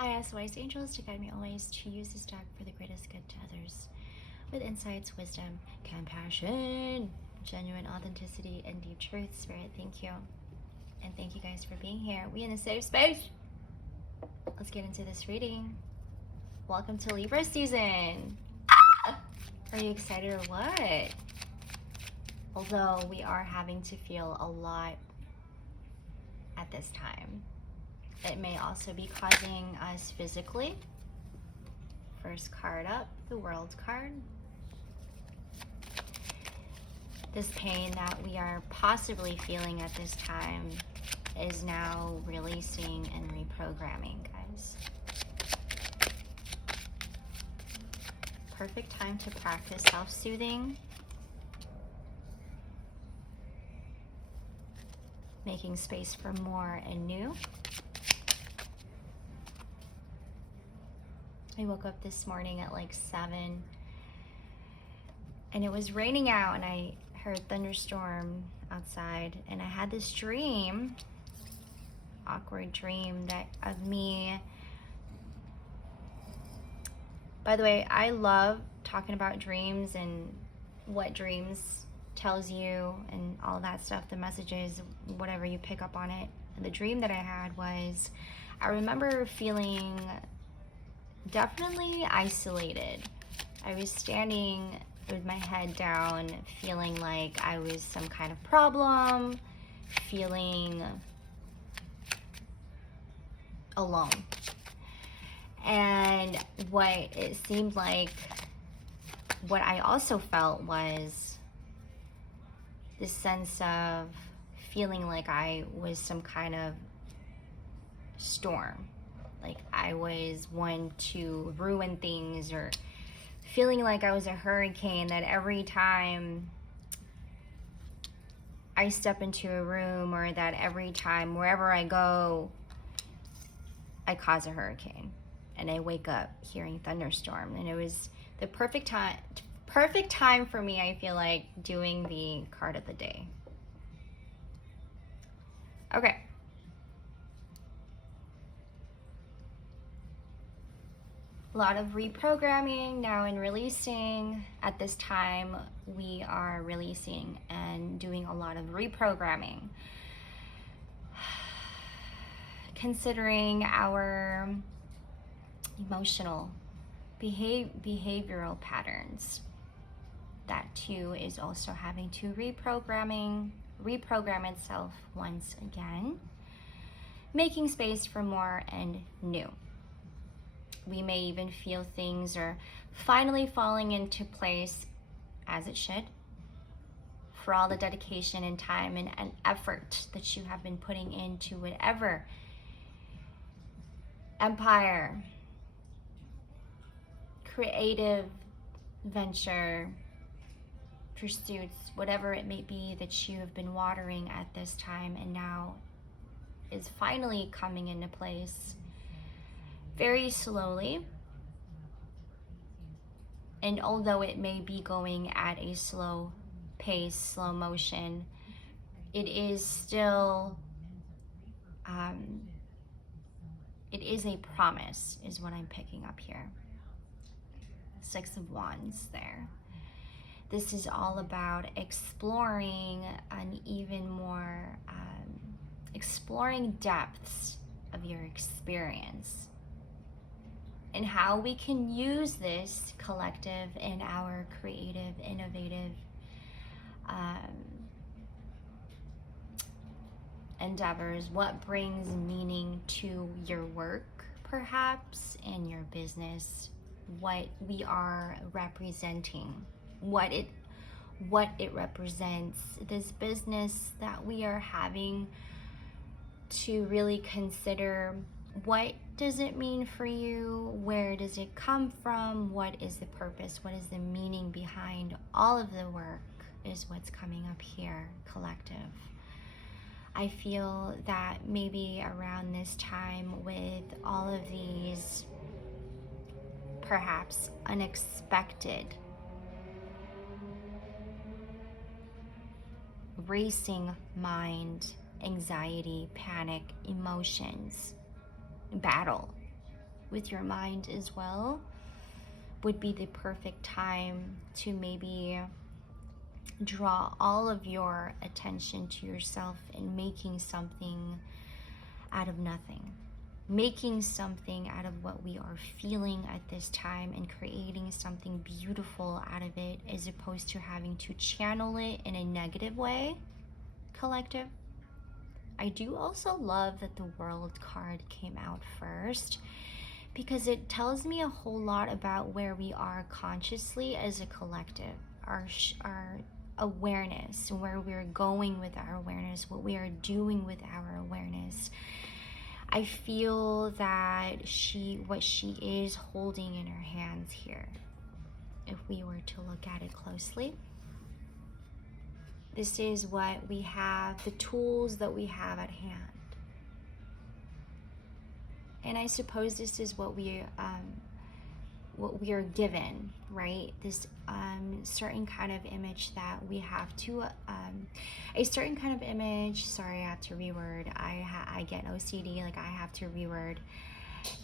I ask wise angels to guide me always to use this deck for the greatest good to others, with insights, wisdom, compassion, genuine authenticity, and deep truth. Spirit, thank you. And thank you guys for being here. We in a safe space. Let's get into this reading. Welcome to Libra season. Are you excited or what? Although we are having to feel a lot at this time. It may also be causing us physically. First card up, the World card. This pain that we are possibly feeling at this time is now releasing and reprogramming, guys. Perfect time to practice self-soothing, making space for more and new. I woke up this morning at like 7 and it was raining out and I heard thunderstorm outside, and I had this dream, awkward dream, that of me. By the way, I love talking about dreams and what dreams tells you and all that stuff, the messages, whatever you pick up on it. And the dream that I had was, I remember feeling definitely isolated. I was standing with my head down, feeling like I was some kind of problem, feeling alone. And what it seemed like, what I also felt was this sense of feeling like I was some kind of storm. Like I was one to ruin things, or feeling like I was a hurricane, that every time I step into a room, or that every time wherever I go, I cause a hurricane. And I wake up hearing thunderstorm. And it was the perfect time for me, I feel like, doing the card of the day. Okay. A lot of reprogramming now and releasing. At this time, we are releasing and doing a lot of reprogramming. Considering our emotional, behavioral patterns. That too is also having to reprogram itself once again, making space for more and new. We may even feel things are finally falling into place as it should, for all the dedication and time and effort that you have been putting into whatever empire, creative venture, pursuits, whatever it may be that you have been watering at this time, and now is finally coming into place very slowly. And although it may be going at a slow pace, slow motion, it is still it is a promise, is what I'm picking up here. 6 of Wands there. This is all about exploring an even more, exploring depths of your experience, and how we can use this collective in our creative, innovative endeavors. What brings meaning to your work, perhaps, and your business, what we are representing, what it represents, this business that we are having to really consider. What does it mean for you? Where does it come from? What is the purpose? What is the meaning behind all of the work, is what's coming up here, collective. I feel that maybe around this time, with all of these perhaps unexpected racing mind, anxiety, panic, emotions, battle, with your mind as well would be the perfect time to maybe draw all of your attention to yourself and making something out of nothing. Making something out of what we are feeling at this time and creating something beautiful out of it, as opposed to having to channel it in a negative way, collective. I do also love that the World card came out first, because it tells me a whole lot about where we are consciously as a collective, our awareness, where we're going with our awareness, what we are doing with our awareness. I feel that what she is holding in her hands here, if we were to look at it closely, this is what we have, the tools that we have at hand. And I suppose this is what we are given, right? This certain kind of image that we have to, a certain kind of image. Sorry, I have to reword. I get OCD, like I have to reword.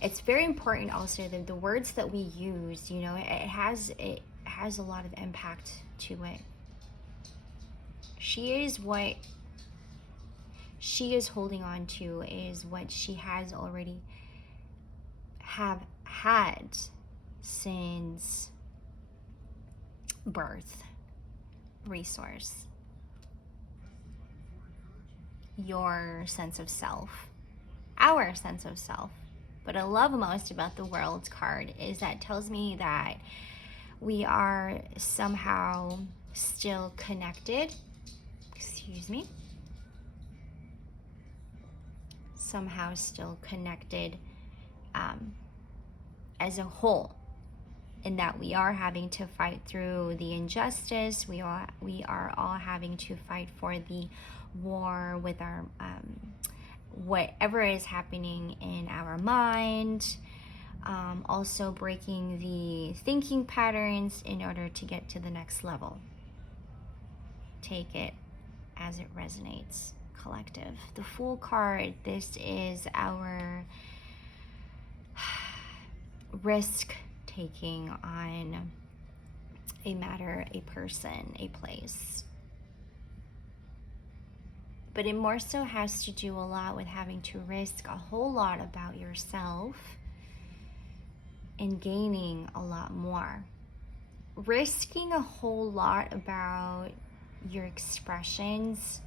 It's very important also that the words that we use, you know, it has a lot of impact to it. What she is holding on to is what she has already have had since birth. Resource, your sense of self, our sense of self. What I love most about the World card is that it tells me that we are somehow still connected, somehow still connected as a whole, in that we are having to fight through the injustice. We are all having to fight for the war with our whatever is happening in our mind. Also breaking the thinking patterns in order to get to the next level. Take it as it resonates, collective. The Fool card, this is our risk taking on a matter, a person, a place. But it more so has to do a lot with having to risk a whole lot about yourself and gaining a lot more. Risking a whole lot about your expressions.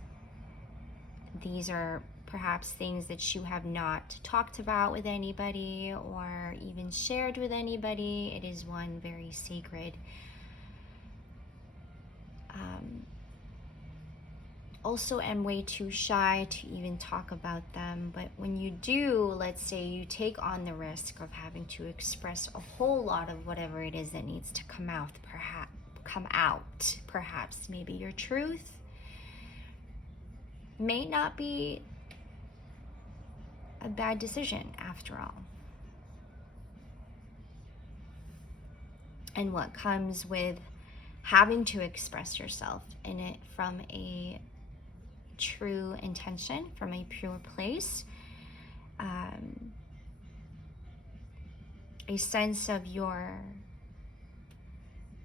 These are perhaps things that you have not talked about with anybody or even shared with anybody. It is one very sacred. Also am way too shy to even talk about them, but when you do, let's say you take on the risk of having to express a whole lot of whatever it is that needs to come out, perhaps maybe your truth may not be a bad decision after all. And what comes with having to express yourself in it from a true intention, from a pure place, a sense of your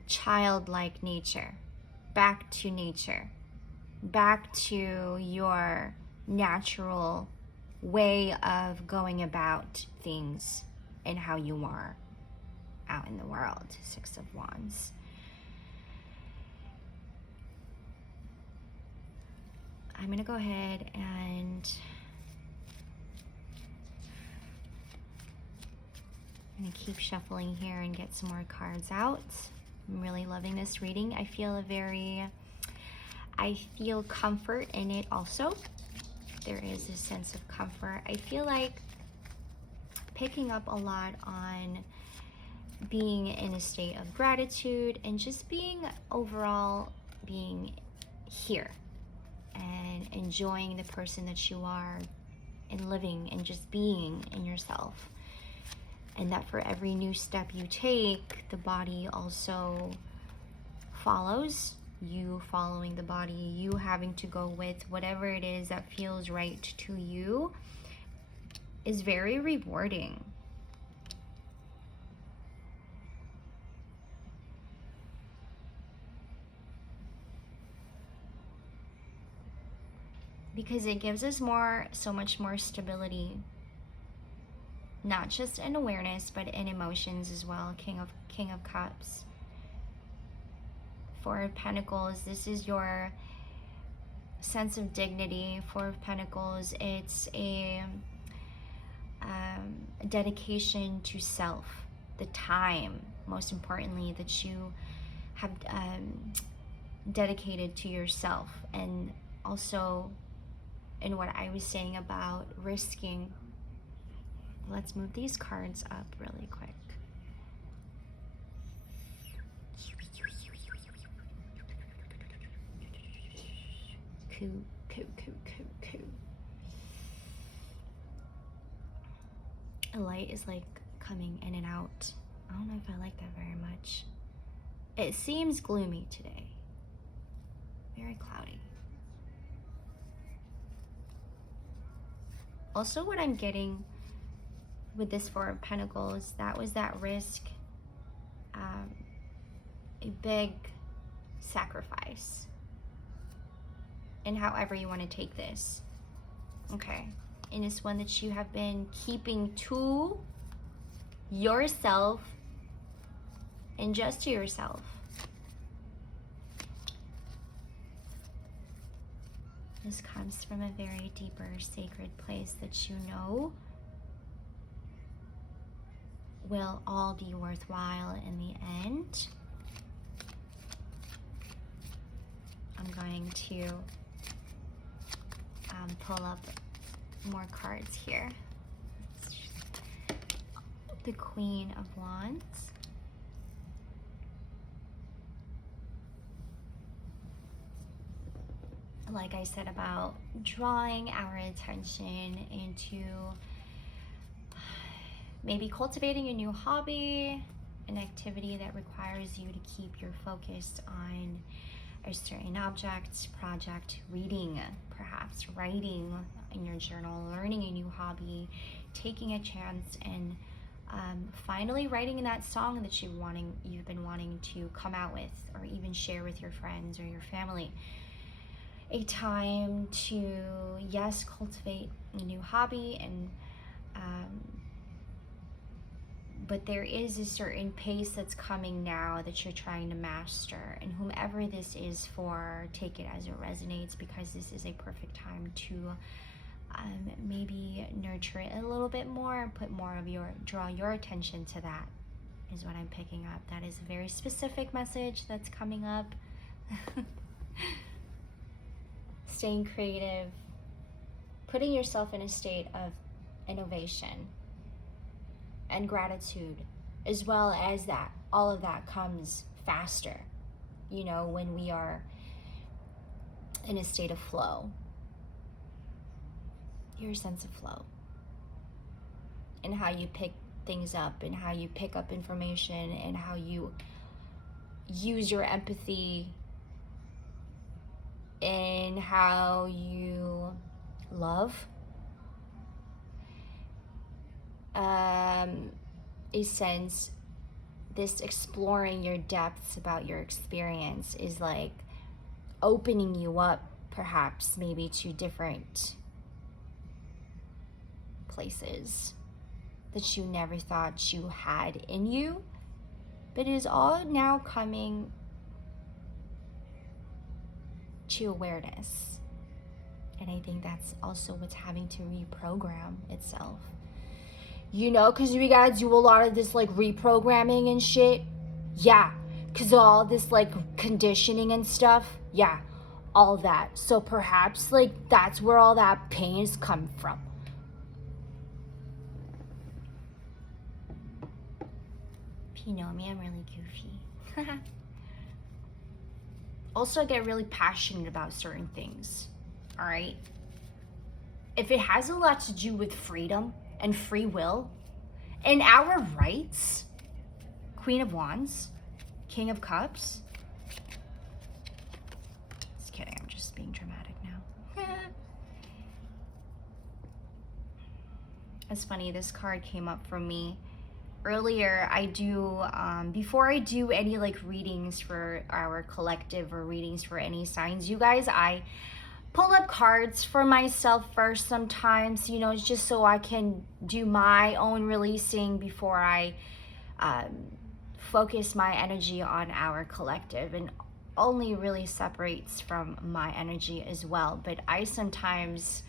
childlike nature, back to nature, back to your natural way of going about things and how you are out in the world. Six of Wands. I'm going to go ahead and I'm going to keep shuffling here and get some more cards out. I'm really loving this reading. I feel comfort in it also. There is a sense of comfort. I feel like picking up a lot on being in a state of gratitude and just being here and enjoying the person that you are and living and just being in yourself. And that for every new step you take, the body also follows. You following the body, you having to go with whatever it is that feels right to you is very rewarding. because it gives us so much more stability, not just in awareness, but in emotions as well. King of Cups. Four of Pentacles, this is your sense of dignity. Four of Pentacles, it's a dedication to self, the time, most importantly, that you have dedicated to yourself. And also in what I was saying about risking. Let's move these cards up really quick. A light is like coming in and out. I don't know if I like that very much. It seems gloomy today. Very cloudy. Also, what I'm getting with this Four of Pentacles, that was that risk, a big sacrifice. And however you want to take this. Okay. And it's one that you have been keeping to yourself and just to yourself. This comes from a very deeper, sacred place that you know will all be worthwhile in the end. I'm going to pull up more cards here. The Queen of Wands. Like I said about drawing our attention into maybe cultivating a new hobby, an activity that requires you to keep your focus on a certain object, project, reading, perhaps writing in your journal, learning a new hobby, taking a chance and finally writing that song that you've been wanting to come out with, or even share with your friends or your family. A time to, yes, cultivate a new hobby, and but there is a certain pace that's coming now that you're trying to master, and whomever this is for, take it as it resonates, because this is a perfect time to maybe nurture it a little bit more, draw your attention to that, is what I'm picking up. That is a very specific message that's coming up. Staying creative, putting yourself in a state of innovation and gratitude, as well as that. All of that comes faster, you know, when we are in a state of flow. Your sense of flow, and how you pick things up, and how you pick up information, and how you use your empathy, and how you love. A sense, this exploring your depths about your experience is like opening you up, perhaps, maybe to different places that you never thought you had in you, but it is all now coming to awareness. And I think that's also what's having to reprogram itself, you know, because we gotta do a lot of this like reprogramming and shit. Yeah, because all this like conditioning and stuff. Yeah, all that. So perhaps like that's where all that pain is coming from. If you know me, I'm really goofy. Also, I get really passionate about certain things, all right? If it has a lot to do with freedom and free will and our rights, Queen of Wands, King of Cups. Just kidding, I'm just being dramatic now. It's funny, this card came up for me earlier. I do, before I do any like readings for our collective or readings for any signs, you guys, I pull up cards for myself first sometimes, you know, just so I can do my own releasing before I focus my energy on our collective, and only really separates from my energy as well. But I sometimes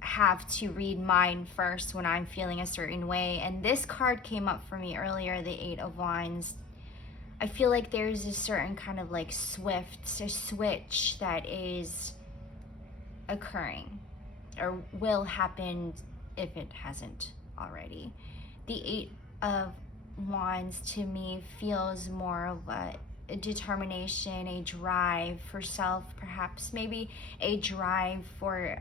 have to read mine first when I'm feeling a certain way. And this card came up for me earlier, the Eight of Wands. I feel like there's a certain kind of like switch that is occurring or will happen if it hasn't already. The Eight of Wands to me feels more of a determination, a drive for self, perhaps maybe a drive for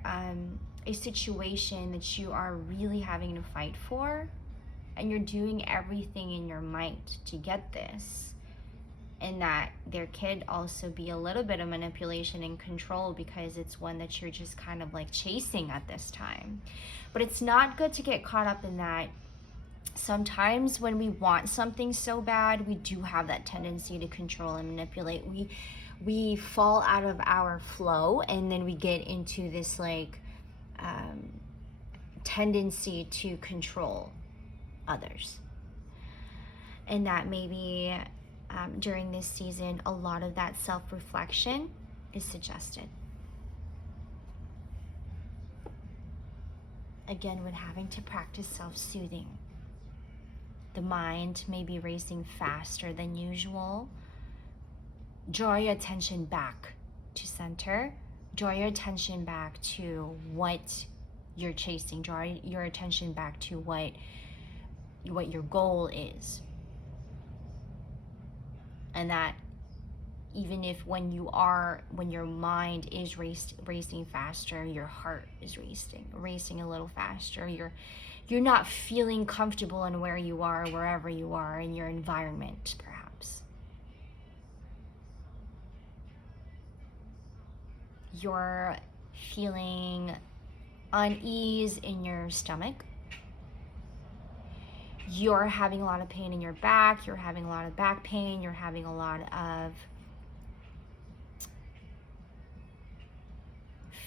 a situation that you are really having to fight for, and you're doing everything in your might to get this. And that there could also be a little bit of manipulation and control, because it's one that you're just kind of like chasing at this time. But it's not good to get caught up in that. Sometimes when we want something so bad, we do have that tendency to control and manipulate. We fall out of our flow, and then we get into this like tendency to control others. And that maybe during this season, a lot of that self-reflection is suggested. Again, with having to practice self-soothing. The mind may be racing faster than usual. Draw your attention back to center. Draw your attention back to what you're chasing. Draw your attention back to what your goal is. And that even if when your mind is racing faster, your heart is racing a little faster. You're not feeling comfortable in where you are, wherever you are in your environment, perhaps. You're feeling unease in your stomach. You're having a lot of pain in your back. You're having a lot of back pain. You're having a lot of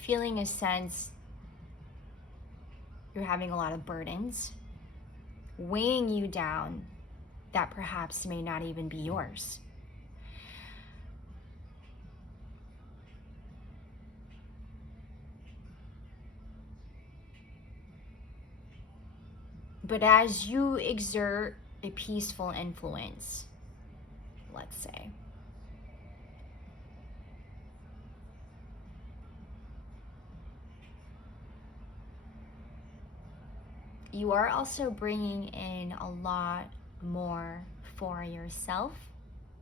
feeling a sense. You're having a lot of burdens weighing you down that perhaps may not even be yours. But as you exert a peaceful influence, let's say, you are also bringing in a lot more for yourself.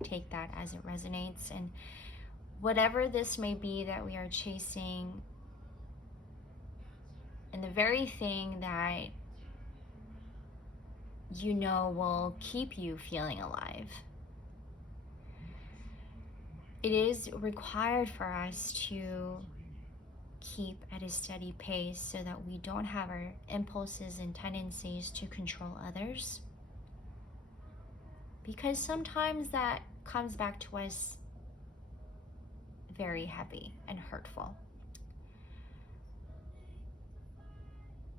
Take that as it resonates. And whatever this may be that we are chasing, and the very thing that you know will keep you feeling alive, it is required for us to keep at a steady pace so that we don't have our impulses and tendencies to control others, because sometimes that comes back to us very heavy and hurtful.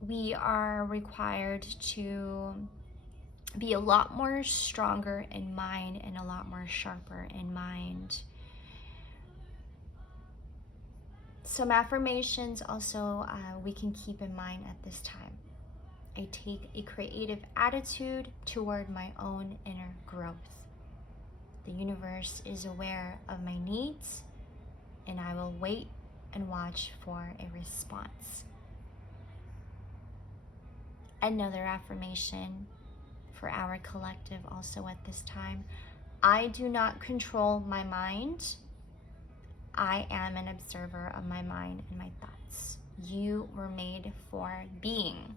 We are required to be a lot more stronger in mind and a lot more sharper in mind. Some affirmations also we can keep in mind at this time. I take a creative attitude toward my own inner growth. The universe is aware of my needs, and I will wait and watch for a response. Another affirmation for our collective also at this time: I do not control my mind. I am an observer of my mind and my thoughts. You were made for being.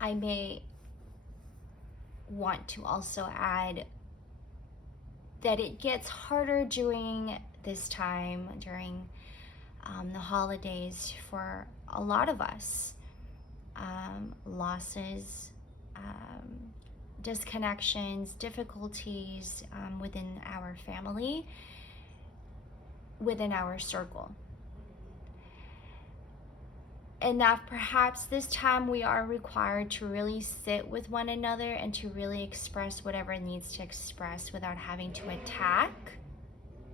I may want to also add that it gets harder during this time, during the holidays, for a lot of us. Losses, disconnections, difficulties within our family, within our circle. And that perhaps this time we are required to really sit with one another and to really express whatever it needs to express without having to attack,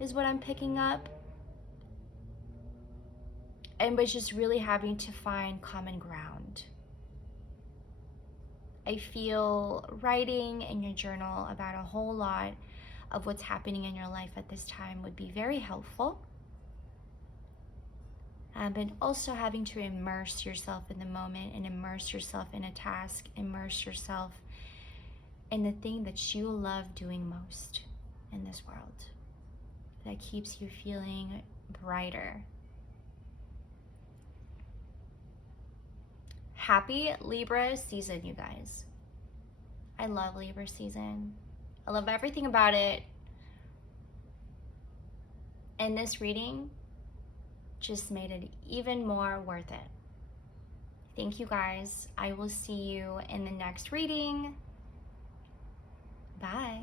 is what I'm picking up. And but just really having to find common ground. I feel writing in your journal about a whole lot of what's happening in your life at this time would be very helpful. But also having to immerse yourself in the moment and immerse yourself in a task, immerse yourself in the thing that you love doing most in this world that keeps you feeling brighter. Happy Libra season, you guys. I love Libra season. I love everything about it. And this reading just made it even more worth it. Thank you guys. I will see you in the next reading. Bye.